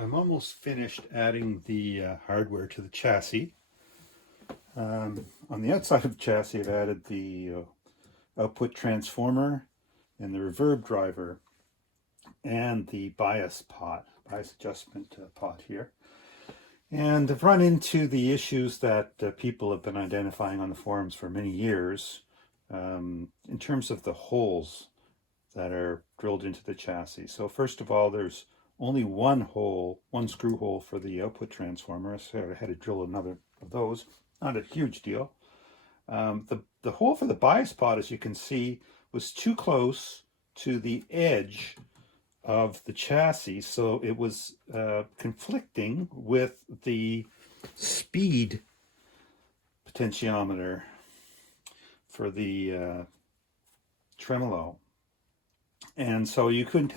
I'm almost finished adding the hardware to the chassis. On the outside of the chassis, I've added the output transformer and the reverb driver and the bias adjustment pot here. And I've run into the issues that people have been identifying on the forums for many years in terms of the holes that are drilled into the chassis. So first of all, there's only one screw hole for the output transformer, so I had to drill another of those. Not a huge deal. The hole for the bias pot, as you can see, was too close to the edge of the chassis, so it was conflicting with the speed potentiometer for the tremolo. And so you could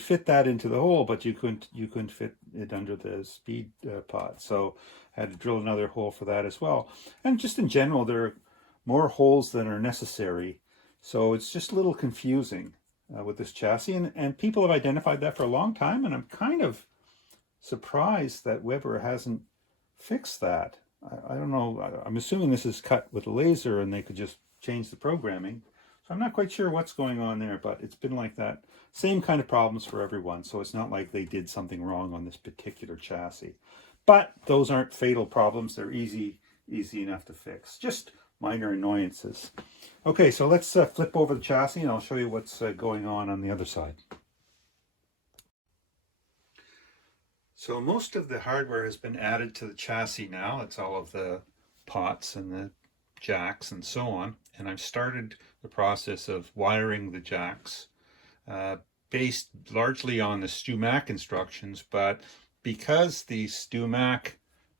fit that into the hole, but you couldn't fit it under the speed pot. So I had to drill another hole for that as well. And just in general, there are more holes than are necessary. So it's just a little confusing with this chassis. And people have identified that for a long time. And I'm kind of surprised that Weber hasn't fixed that. I don't know. I'm assuming this is cut with a laser and they could just change the programming. So I'm not quite sure what's going on there, but it's been like that. Same kind of problems for everyone. So it's not like they did something wrong on this particular chassis. But those aren't fatal problems. They're easy enough to fix. Just minor annoyances. Okay, so let's flip over the chassis and I'll show you what's going on the other side. So most of the hardware has been added to the chassis now. It's all of the pots and the jacks and so on. And I've started the process of wiring the jacks based largely on the StewMac instructions, but because the StewMac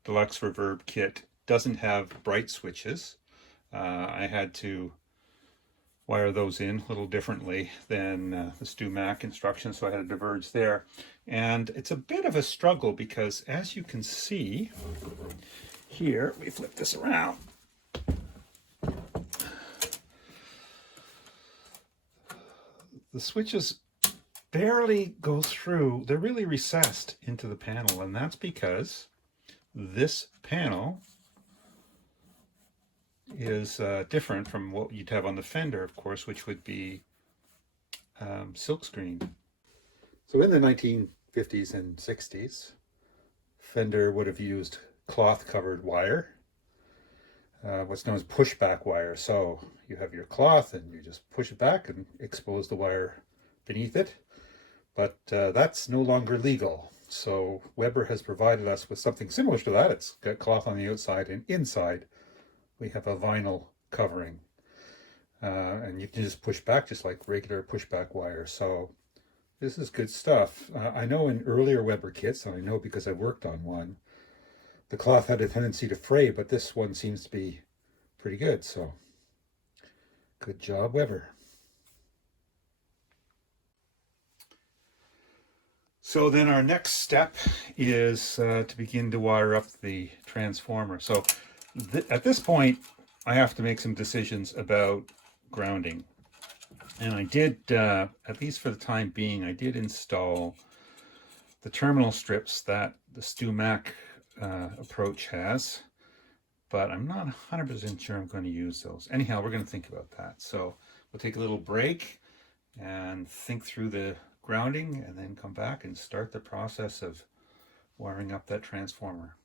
Deluxe Reverb kit doesn't have bright switches, I had to wire those in a little differently than the StewMac instructions, so I had a diverge there. And it's a bit of a struggle because, as you can see here, we flip this around. The switches barely go through. They're really recessed into the panel, and that's because this panel is different from what you'd have on the Fender, of course, which would be silkscreen. So in the 1950s and 60s, Fender would have used cloth-covered wire, what's known as pushback wire. So you have your cloth and you just push it back and expose the wire beneath it. But that's no longer legal. So Weber has provided us with something similar to that. It's got cloth on the outside, and inside we have a vinyl covering. And you can just push back just like regular pushback wire. So this is good stuff. I know in earlier Weber kits, and I know because I worked on one, the cloth had a tendency to fray, but this one seems to be pretty good. So good job, Weber. So then our next step is to begin to wire up the transformer. So at this point, I have to make some decisions about grounding. And I did, at least for the time being, I did install the terminal strips that the StewMac approach has, but I'm not 100% sure I'm going to use those. Anyhow, we're going to think about that. So we'll take a little break and think through the grounding and then come back and start the process of wiring up that transformer.